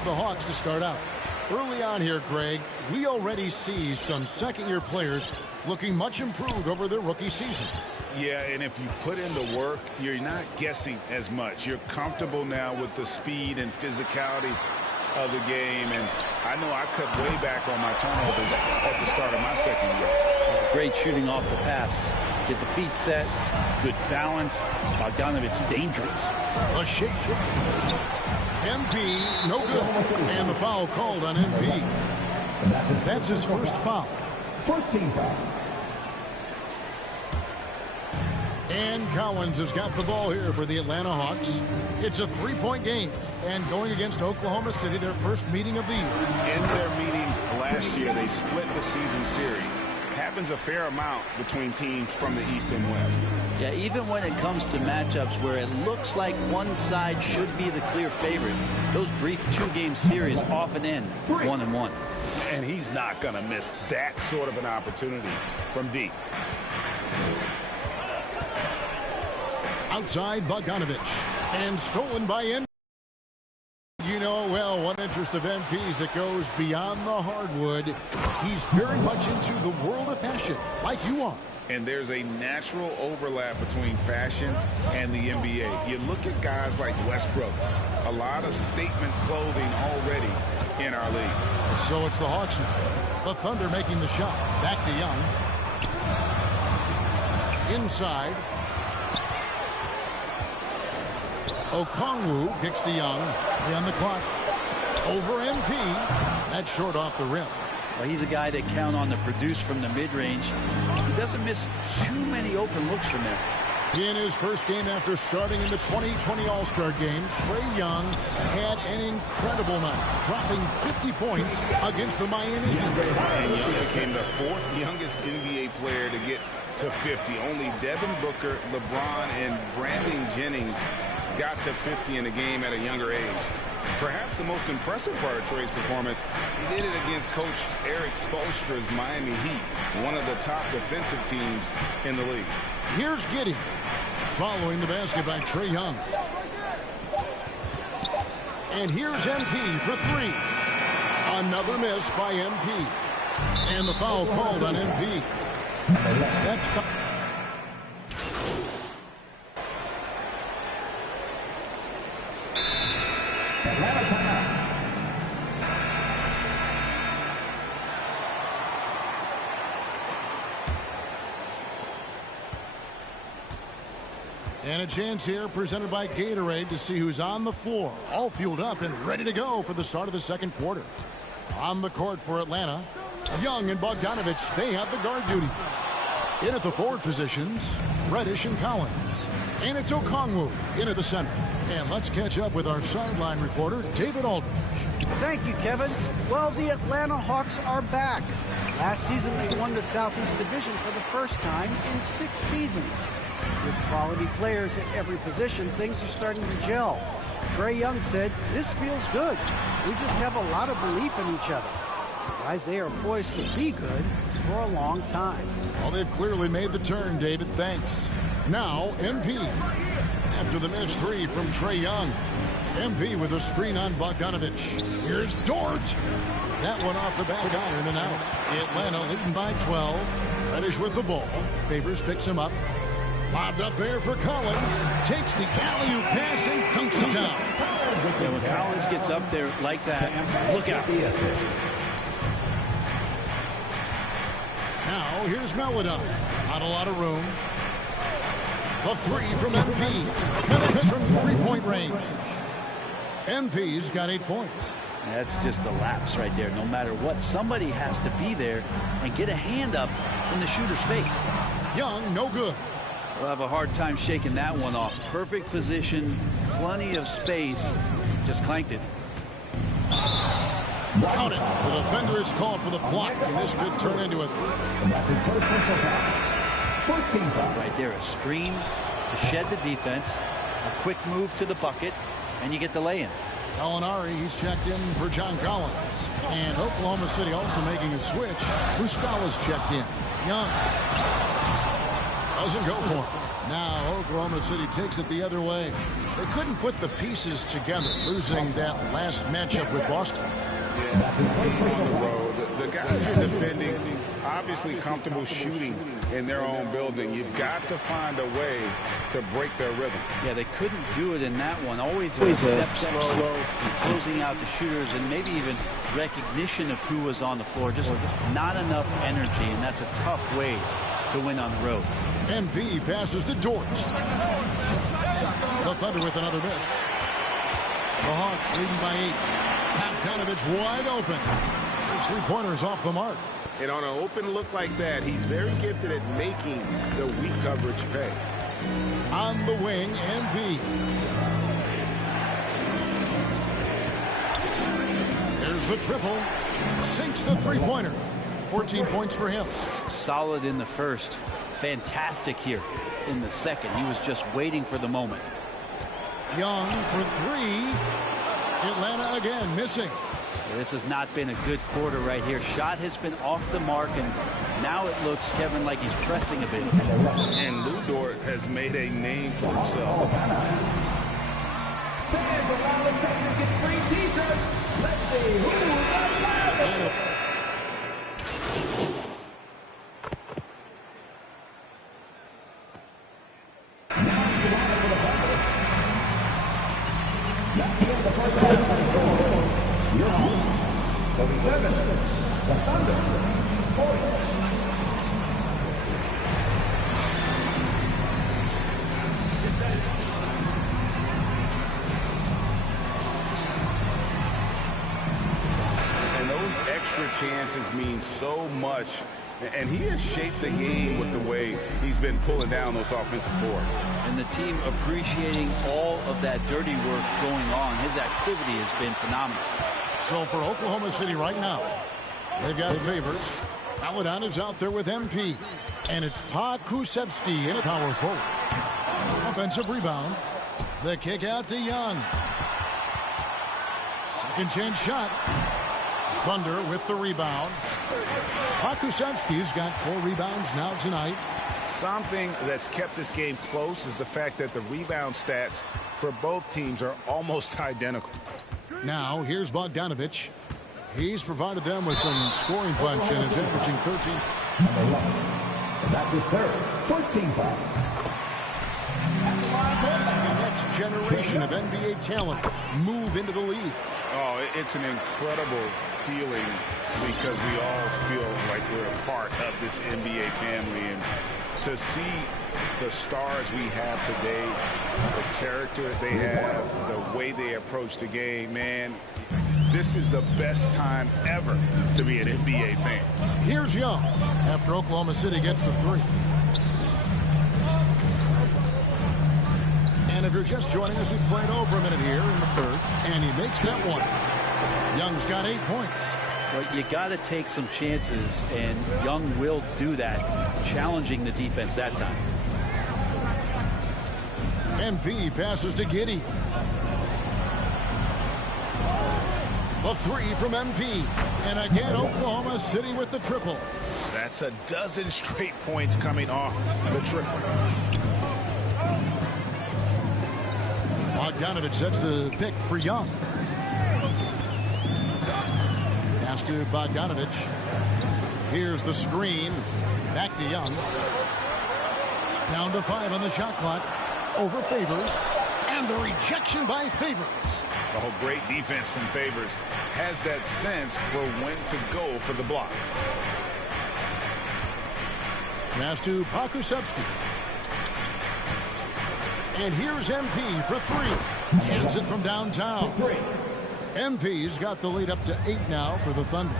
it's the Hawks to start out. Early on here, Greg, we already see some second-year players looking much improved over their rookie season. Yeah, and if you put in the work, you're not guessing as much. You're comfortable now with the speed and physicality of the game, and I know I cut way back on my turnovers at the start of my second year. Great shooting off the pass. Get the feet set. Good balance. Bogdanovich dangerous. A shake. MP, no good. And the foul called on MP. That's his first foul. First team foul. And Collins has got the ball here for the Atlanta Hawks. It's a three-point game. And going against Oklahoma City, their first meeting of the year. In their meetings last year, they split the season series. Happens a fair amount between teams from the East and West. Yeah, even when it comes to matchups where it looks like one side should be the clear favorite, those brief two-game series often end 1-1. And he's not going to miss that sort of an opportunity from deep. Outside Bogdanovich. And stolen by MP. You know, well, one interest of MP's that goes beyond the hardwood. He's very much into the world of fashion, like you are. And there's a natural overlap between fashion and the NBA. You look at guys like Westbrook, a lot of statement clothing already in our league. So it's the Hawks now. The Thunder making the shot. Back to Young. Inside. Okongwu kicks to Young. And the clock. Over MP. That's short off the rim. Well, he's a guy that count on to produce from the mid-range. He doesn't miss too many open looks from there. In his first game after starting in the 2020 All-Star game, Trae Young had an incredible night, dropping 50 points against the Miami Heat. And Young became the fourth youngest NBA player to get to 50. Only Devin Booker, LeBron, and Brandon Jennings got to 50 in a game at a younger age. Perhaps the most impressive part of Trae's performance, he did it against Coach Eric Spoelstra's Miami Heat, one of the top defensive teams in the league. Here's Giddey, following the basket by Trae Young. And here's MP for three. Another miss by MP. And the foul called on MP. That's and a chance here presented by Gatorade to see who's on the floor, all fueled up and ready to go for the start of the second quarter. On the court for Atlanta, Young and Bogdanovich, they have the guard duties. In at the forward positions, Reddish and Collins. And it's Okongwu in at the center. And let's catch up with our sideline reporter, David Aldridge. Thank you, Kevin. Well, the Atlanta Hawks are back. Last season, they won the Southeast Division for the first time in 6 seasons. With quality players at every position, things are starting to gel. Trae Young said, "This feels good. We just have a lot of belief in each other." Guys, they are poised to be good for a long time. Well, they've clearly made the turn, David. Thanks. Now, MP. After the missed three from Trae Young. MP with a screen on Bogdanovich. Here's Dort. That one off the back iron and out. Atlanta leading by 12. Reddish with the ball. Favors picks him up. Lobbed up there for Collins. Takes the alley-oop pass and dunks it down. Yeah, when Collins gets up there like that, look out. Now, here's Melodon. Not a lot of room. The three from MP. Connects from three-point range. MP's got 8 points. That's just a lapse right there. No matter what, somebody has to be there and get a hand up in the shooter's face. Young, no good. We'll have a hard time shaking that one off. Perfect position, plenty of space. Just clanked it. Count it. The defender is called for the block, and this could turn into a three. That's his first personal foul. First team foul. Right there, a screen to shed the defense, a quick move to the bucket, and you get the lay-in. Gallinari, he's checked in for John Collins. And Oklahoma City also making a switch. Muscala's checked in. Young doesn't go for it. Now Oklahoma City takes it the other way. They couldn't put the pieces together, losing that last matchup with Boston. Yeah, on the road. The guys are defending, obviously comfortable shooting in their own building. You've got to find a way to break their rhythm. Yeah, they couldn't do it in that one. Always a step slow and closing out the shooters, and maybe even recognition of who was on the floor. Just not enough energy, and that's a tough way to win on the road. MP passes to Dort. The Thunder with another miss. The Hawks leading by 8. Bogdanovich wide open. His three-pointers off the mark. And on an open look like that, he's very gifted at making the weak coverage pay. On the wing, MP. There's the triple. Sinks the three-pointer. 14 points for him. Solid in the first. Fantastic here in the second. He was just waiting for the moment. Young for 3. Atlanta again missing. This has not been a good quarter right here. Shot has been off the mark, and now it looks, Kevin, like he's pressing a bit. And Lou Dort has made a name for himself. Fans around the section get free t-shirts. Let's see who's alive. That's the end of the first half. You're on 37. The Thunder 40. And those extra chances mean so much. And he has shaped the game with the way he's been pulling down those offensive boards. And the team appreciating all of that dirty work going on. His activity has been phenomenal. So for Oklahoma City right now, they've got Favors. Paladon is out there with MP. And it's Pakusevsky in a power forward. Offensive rebound. The kick out to Young. Second chance shot. Thunder with the rebound. Pakusevsky's got 4 rebounds now tonight. Something that's kept this game close is the fact that the rebound stats for both teams are almost identical. Now, here's Bogdanovich. He's provided them with some scoring punch and is averaging 13. That's his third. First team foul. The next generation of NBA talent move into the league. Oh, it's an incredible feeling because we all feel like we're a part of this NBA family. And to see the stars we have today, the character they have, the way they approach the game, man, this is the best time ever to be an NBA fan. Here's Young after Oklahoma City gets the 3. And if you're just joining us, we played over a minute here in the third, and he makes that one. Young's got 8 points. But you got to take some chances, and Young will do that, challenging the defense that time. MP passes to Giddey. The 3 from MP. And again, Oklahoma City with the triple. That's a dozen straight points coming off the triple. Bogdanovich sets the pick for Young. Pass to Bogdanovich. Here's the screen. Back to Young. Down to 5 on the shot clock. Over Favors. And the rejection by Favors. Oh, great defense from Favors. Has that sense for when to go for the block. Pass to Pakusevsky. And here's MP for 3. Cans it from downtown. MP's got the lead up to 8 now for the Thunder.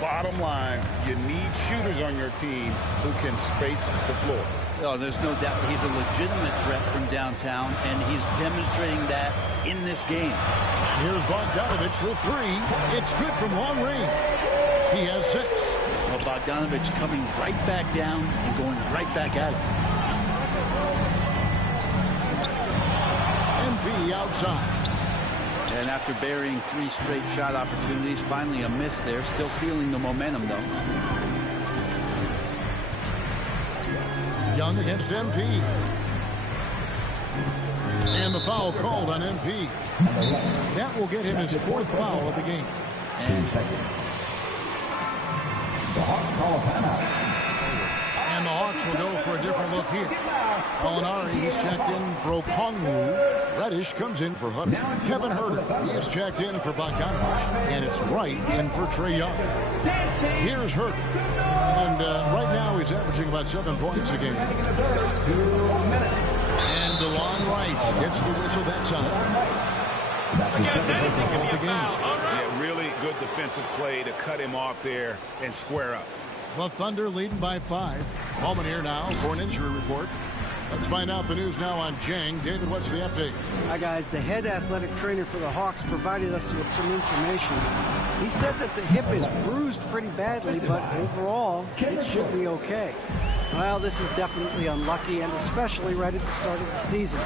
Bottom line, you need shooters on your team who can space the floor. Oh, there's no doubt he's a legitimate threat from downtown, and he's demonstrating that in this game. Here's Bogdanovich for 3. It's good from long range. He has 6. Well, Bogdanovich coming right back down and going right back at it. MP outside. And after burying 3 straight shot opportunities, finally a miss there. Still feeling the momentum, though. Young against MP. And the foul called on MP. That will get him his 4th foul of the game. 2 seconds. The Hawks call a timeout. And the Hawks will go for a different look here. Molinari, he's checked in for Okongwu. Reddish comes in for Hunter. Kevin Herter, he's checked in for Bogdanovich. And it's Wright in for Trae Young. Here's Herter. And right now he's averaging about 7 points a game. And DeLon Wright gets the whistle that time. The game. Yeah, really good defensive play to cut him off there and square up. The Thunder leading by 5. Moment here now for an injury report. Let's find out the news now on GEN. David, what's the update? Hi, guys. The head athletic trainer for the Hawks provided us with some information. He said that the hip is bruised pretty badly, but overall, it should be okay. Well, this is definitely unlucky, and especially right at the start of the season.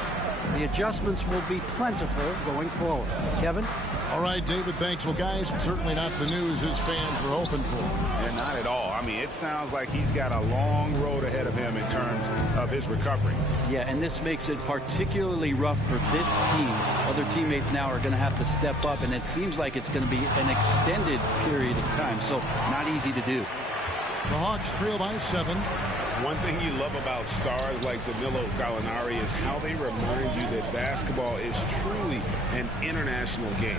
The adjustments will be plentiful going forward. Kevin? All right, David, thanks. Well, guys, certainly not the news his fans were hoping for. And not at all. I mean, it sounds like he's got a long road ahead of him in terms of his recovery. Yeah, and this makes it particularly rough for this team. Other teammates now are going to have to step up, and it seems like it's going to be an extended period of time, so not easy to do. The Hawks trail by 7. One thing you love about stars like Danilo Gallinari is how they remind you that basketball is truly an international game.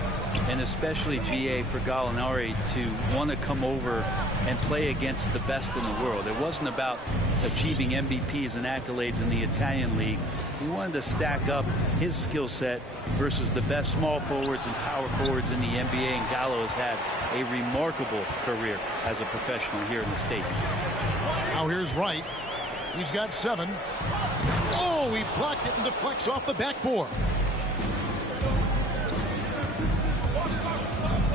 And especially, GA, for Gallinari to want to come over and play against the best in the world. It wasn't about achieving MVPs and accolades in the Italian league. He wanted to stack up his skill set versus the best small forwards and power forwards in the NBA, and Gallo has had a remarkable career as a professional here in the States. Now here's Wright. He's got 7. Oh, he blocked it and deflects off the backboard.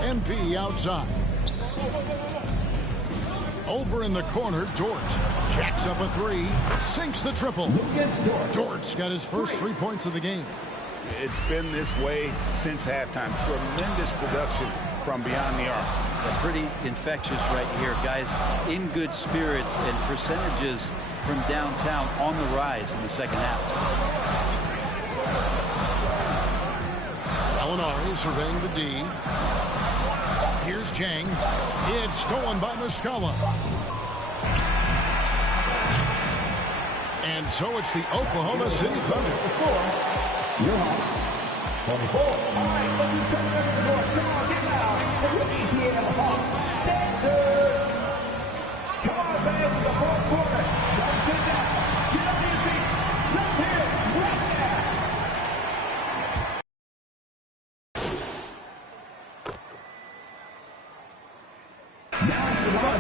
MP outside. Over in the corner, Dort jacks up a 3, sinks the triple. Dort's got his first 3 points of the game. It's been this way since halftime. Tremendous production from beyond the arc. They're pretty infectious right here. Guys in good spirits, and percentages from downtown on the rise in the second half. Molinari surveying the D. Here's Jang. It's stolen by Muscala. And so it's the Oklahoma City Thunder. 24. All right, let's come back to the court. Come on, get down. ATL Hawks. Dancers. Come on, fans, in the fourth quarter. Don't sit down. Get up to your feet. Let's hear it right now.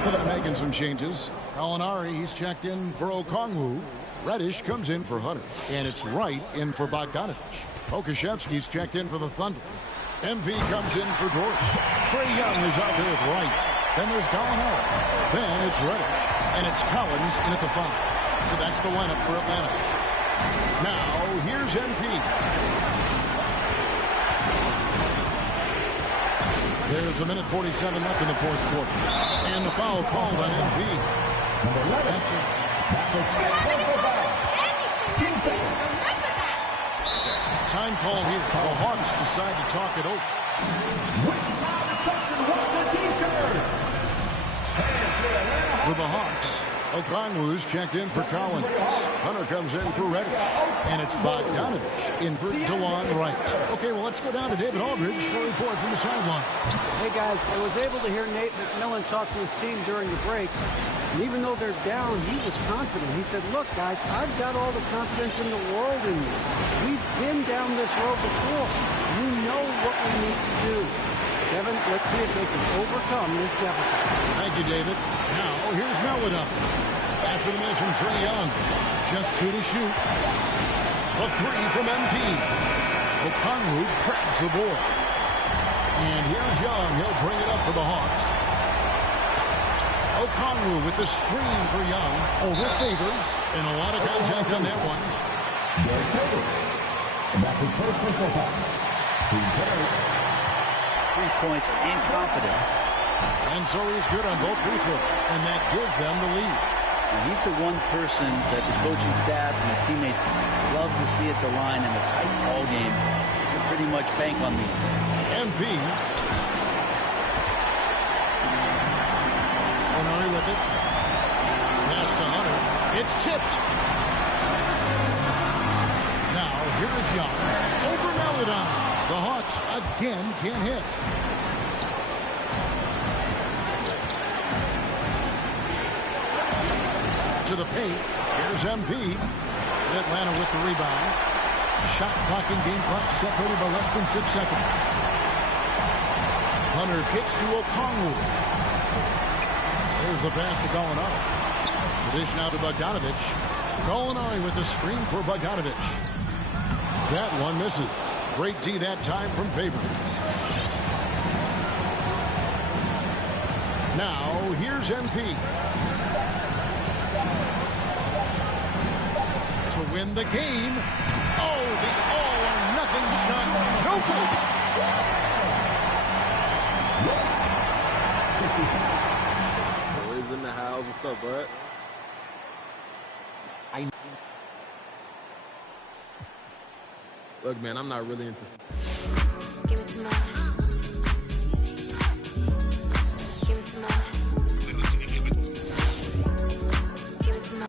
Now making some changes. Gallinari, he's checked in for Okongwu. Reddish comes in for Hunter. And it's Wright in for Bogdanovich. Okashevsky's checked in for the Thunder. MV comes in for Dort. Trae Young is out there with Wright. Then there's Gallinari. Then it's Reddish. And it's Collins in at the 5. So that's the lineup for Atlanta. Now, here's MP. There's a minute 47 left in the fourth quarter. And the foul called on MP. That's it. Time call here. The Hawks decide to talk it over. For the Hawks, Okongwu's checked in for Collins. Hunter comes in for Reddish. And it's Bogdanovich in for DeLon Wright. Okay, well, let's go down to David Aldridge for a report from the sideline. Hey, guys, I was able to hear Nate McMillan talk to his team during the break. And even though they're down, he was confident. He said, look, guys, I've got all the confidence in the world in you. We've been down this road before. You know what we need to do. Kevin, let's see if they can overcome this deficit. Thank you, David. Now, here's Melvin. After the miss from Trae Young. Just 2 to shoot. A 3 from MP. Okongwu grabs the board. And here's Young. He'll bring it up for the Hawks. Okongwu with the screen for Young. Over Favors. And a lot of contact on that one. And that's his first personal foul. 3 points and confidence. And so he's good on both free throws. And that gives them the lead. And he's the one person that the coaching staff and the teammates love to see at the line in a tight ball game. They pretty much bank on these. MP. Honori with it. Pass to Hunter. It's tipped. Now, here is Young. Over Meladon. The Hawks again can't hit. To the paint. Here's MP. Atlanta with the rebound. Shot clock and game clock separated by less than 6 seconds. Hunter kicks to Okongwu. There's the pass to Gallinari. The dish now to Bogdanovich. Gallinari with the screen for Bogdanovich. That one misses. Great D that time from Favors. Now, here's MP. To win the game. Oh, the all-or-nothing shot. No good. Boys in the house. What's up, bud? Look, man, I'm not really into... Give me some more. Give me some more. Give me some more.